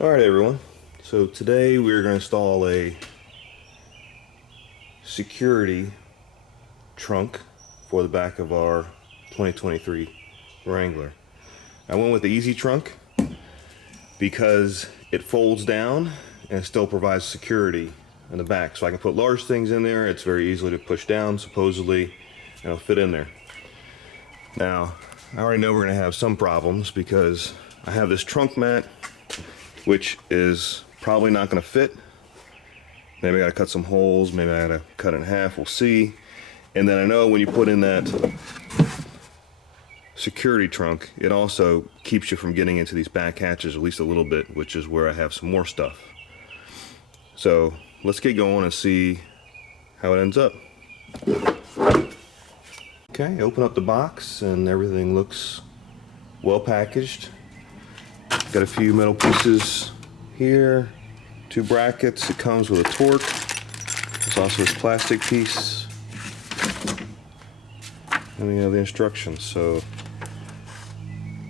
Alright everyone, so today we're going to install a security trunk for the back of our 2023 Wrangler. I went with the easy trunk because it folds down and still provides security in the back. So I can put large things in there, it's very easily to push down supposedly, and it'll fit in there. Now, I already know we're going to have some problems because I have this trunk mat which is probably not going to fit. Maybe I got to cut some holes, maybe I got to cut it in half, we'll see. And then I know when you put in that security trunk, it also keeps you from getting into these back hatches at least a little bit, which is where I have some more stuff. So let's get going and see how it ends up. Okay, open up the box and everything looks well packaged. Got a few metal pieces here, 2 brackets. It comes with a torque. There's also this plastic piece. And we have the instructions. So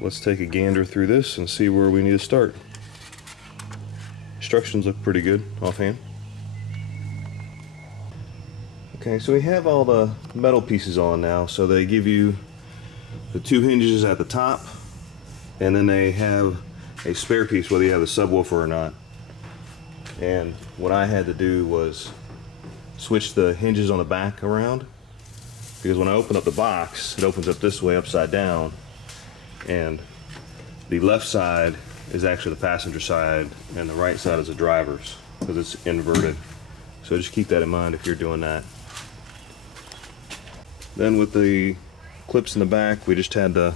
let's take a gander through this and see where we need to start. Instructions look pretty good offhand. Okay, so we have all the metal pieces on now. So they give you the 2 hinges at the top, and then they have a spare piece whether you have the subwoofer or not. And what I had to do was switch the hinges on the back around, because when I open up the box it opens up this way upside down, and the left side is actually the passenger side and the right side is the driver's because it's inverted. So just keep that in mind if you're doing that. Then with the clips in the back, we just had to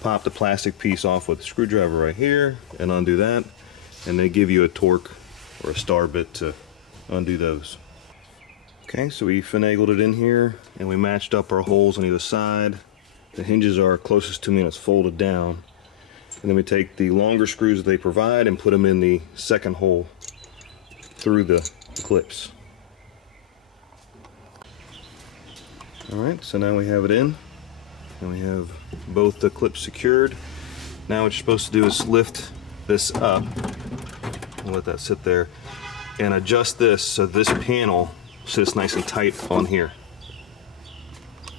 pop the plastic piece off with a screwdriver right here and undo that, and they give you a torque or a star bit to undo those. Okay, so we finagled it in here and we matched up our holes on either side. The hinges are closest to me and it's folded down, and then we take the longer screws that they provide and put them in the second hole through the clips. Alright, so now we have it in. And we have both the clips secured. Now what you're supposed to do is lift this up and let that sit there and adjust this so this panel sits nice and tight on here.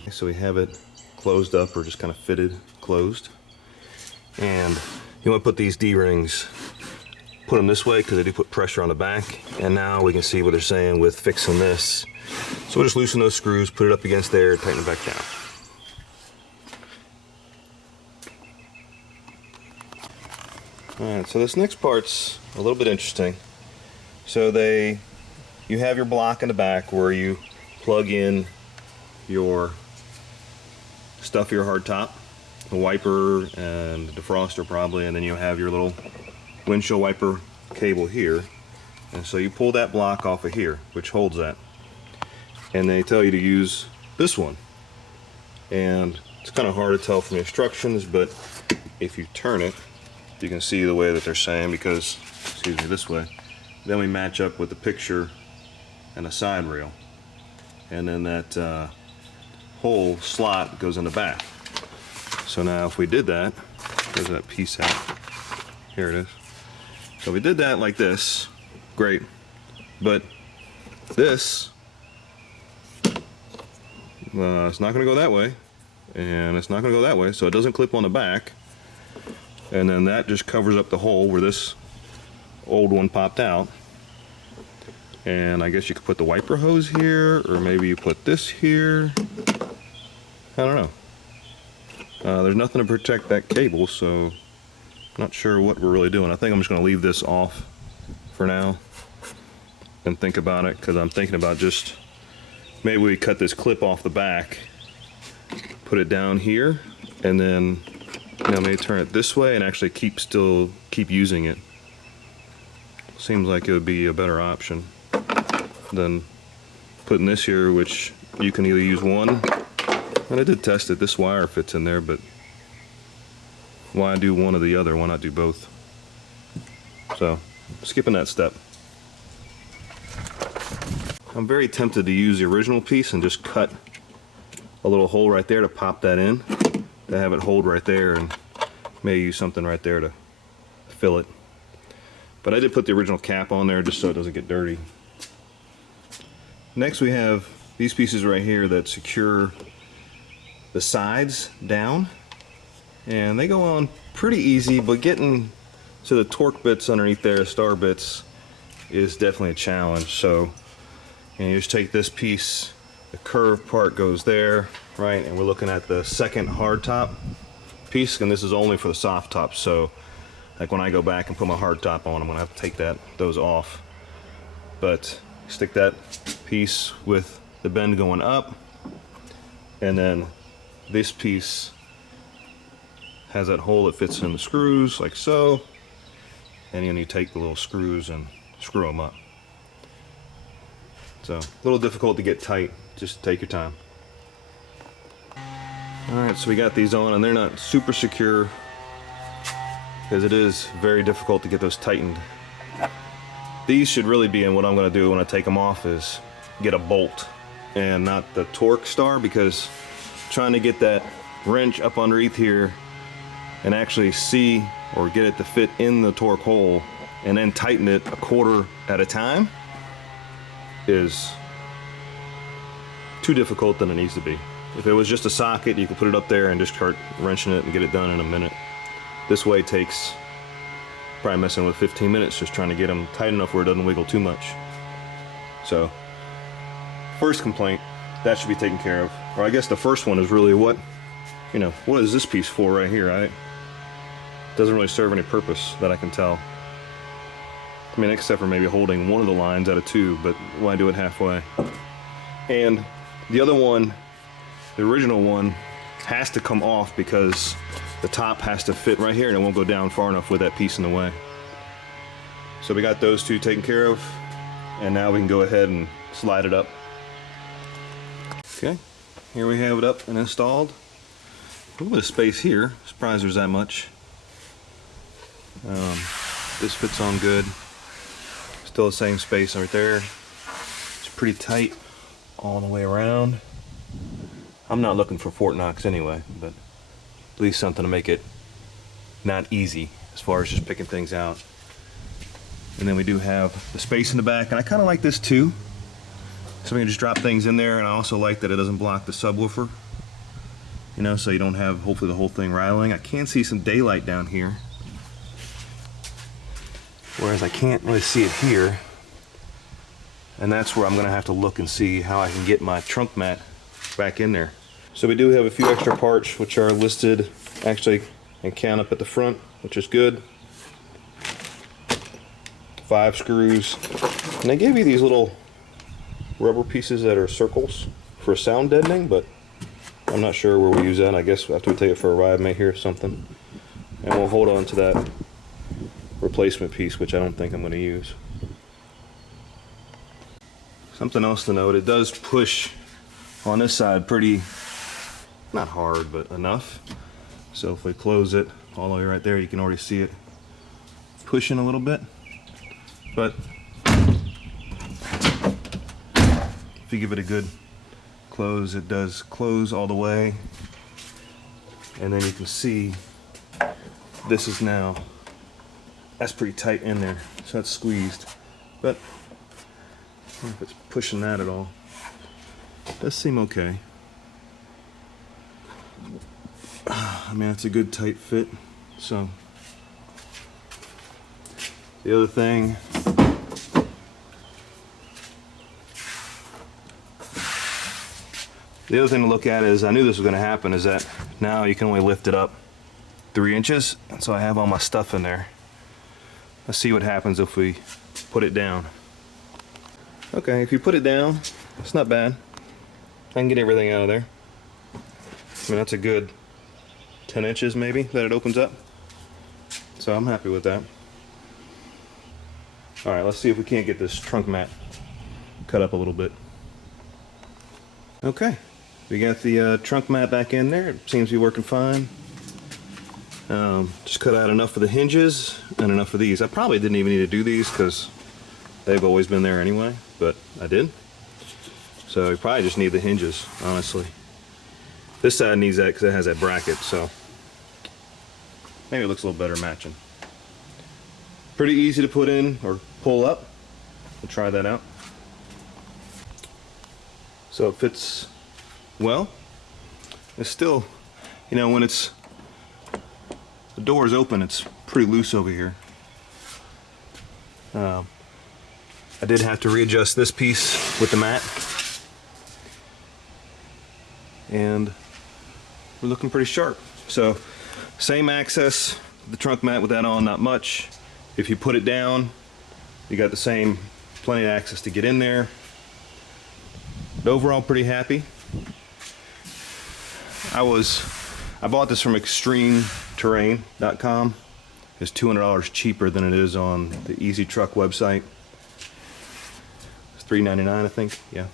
Okay, so we have it closed up, or just kind of fitted closed. And you want to put these D-rings, put them this way because they do put pressure on the back. And now we can see what they're saying with fixing this. So we'll just loosen those screws, put it up against there, tighten it back down. Alright, so this next part's a little bit interesting. So you have your block in the back where you plug in your stuff for your hardtop, a wiper and a defroster probably, and then you have your little windshield wiper cable here. And so you pull that block off of here, which holds that. And they tell you to use this one. And it's kind of hard to tell from the instructions, but if you turn it, you can see the way that they're saying, because, excuse me, this way. Then we match up with the picture and the side rail. And then that whole slot goes in the back. So now if we did that, there's that piece out. Here it is. So we did that like this, great. But this, it's not going to go that way, and it's not going to go that way, so it doesn't clip on the back. And then that just covers up the hole where this old one popped out. And I guess you could put the wiper hose here, or maybe you put this here. I don't know. There's nothing to protect that cable, so I'm not sure what we're really doing. I think I'm just going to leave this off for now and think about it, because I'm thinking about just maybe we cut this clip off the back, put it down here, and then maybe turn it this way and actually keep using it. Seems like it would be a better option than putting this here, which you can either use one, and I did test it, this wire fits in there, but why do one or the other? Why not do both? So, skipping that step. I'm very tempted to use the original piece and just cut a little hole right there to pop that in, to have it hold right there, and maybe use something right there to fill it. But I did put the original cap on there just so it doesn't get dirty. Next we have these pieces right here that secure the sides down. And they go on pretty easy, but getting to the torque bits underneath there, star bits, is definitely a challenge. So you just take this piece, the curved part goes there, right? And we're looking at the second hard top piece, and this is only for the soft top. So like when I go back and put my hard top on, I'm gonna have to take those off. But stick that piece with the bend going up, and then this piece has that hole that fits in the screws like so, and then you take the little screws and screw them up. So a little difficult to get tight, just take your time. Alright, so we got these on, and they're not super secure because it is very difficult to get those tightened. These should really be in. What I'm going to do when I take them off is get a bolt and not the torque star, because trying to get that wrench up underneath here and actually see or get it to fit in the torque hole and then tighten it a quarter at a time is too difficult than it needs to be. If it was just a socket, you could put it up there and just start wrenching it and get it done in a minute. This way takes probably messing with 15 minutes just trying to get them tight enough where it doesn't wiggle too much. So first complaint, that should be taken care of. Or I guess the first one is really what is this piece for right here, right? Doesn't really serve any purpose that I can tell. I mean, except for maybe holding one of the lines out of two, but why do it halfway? And the other one, the original one, has to come off because the top has to fit right here and it won't go down far enough with that piece in the way. So we got those two taken care of, and now we can go ahead and slide it up. Okay, here we have it up and installed. A little bit of space here, surprised there's that much. This fits on good. Still the same space right there. It's pretty tight all the way around. I'm not looking for Fort Knox anyway, but at least something to make it not easy as far as just picking things out. And then we do have the space in the back, and I kind of like this too. So we can just drop things in there, and I also like that it doesn't block the subwoofer. So you don't have, hopefully, the whole thing rattling. I can see some daylight down here, whereas I can't really see it here. And that's where I'm gonna have to look and see how I can get my trunk mat back in there. So we do have a few extra parts which are listed actually and count up at the front, which is good. 5 screws, and they gave you these little rubber pieces that are circles for sound deadening, but I'm not sure where we use that. I guess after we take it for a ride, may hear something, and we'll hold on to that replacement piece, which I don't think I'm going to use. Something else to note, it does push on this side pretty, not hard, but enough. So if we close it all the way right there, you can already see it pushing a little bit. But if you give it a good close, it does close all the way. And then you can see this is now, that's pretty tight in there, so that's squeezed. But I don't know if it's pushing that at all. It does seem okay. I mean, it's a good tight fit. So the other thing, to look at is, I knew this was going to happen, is that now you can only lift it up 3 inches, and so I have all my stuff in there. Let's see what happens if we put it down. Okay, if you put it down, it's not bad. I can get everything out of there. I mean, that's a good 10 inches maybe that it opens up. So I'm happy with that. Alright, let's see if we can't get this trunk mat cut up a little bit. Okay, we got the trunk mat back in there. It seems to be working fine. Just cut out enough for the hinges and enough for these. I probably didn't even need to do these because they've always been there anyway, but I did. So you probably just need the hinges, honestly. This side needs that because it has that bracket, so maybe it looks a little better matching. Pretty easy to put in or pull up. We'll try that out. So it fits well. It's still, you know, when the door is open, it's pretty loose over here. I did have to readjust this piece with the mat, and we're looking pretty sharp. So same access, the trunk mat with that on, not much. If you put it down, you got the same, plenty of access to get in there. But overall, pretty happy. I bought this from extremeterrain.com. It's $200 cheaper than it is on the Easy Truck website. It's $3.99, I think. Yeah,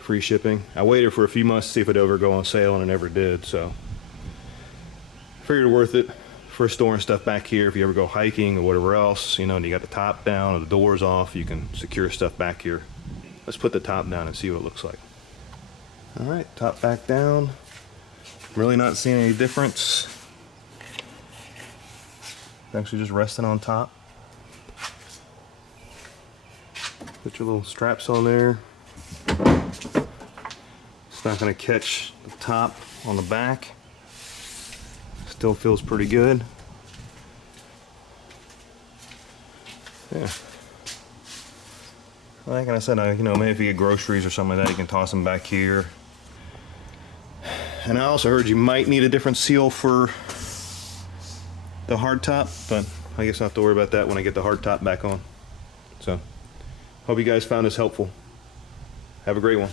free shipping. I waited for a few months to see if it'd ever go on sale, and it never did. So figured worth it for storing stuff back here. If you ever go hiking or whatever else, you know, and you got the top down or the doors off, you can secure stuff back here. Let's put the top down and see what it looks like. All right, top back down. I'm really not seeing any difference. It's actually just resting on top. Put your little straps on there. It's not going to catch the top on the back. Still feels pretty good. Yeah. Like I said, you know, maybe if you get groceries or something like that, you can toss them back here. And I also heard you might need a different seal for the hard top, but I guess I'll have to worry about that when I get the hard top back on. So, hope you guys found this helpful. Have a great one.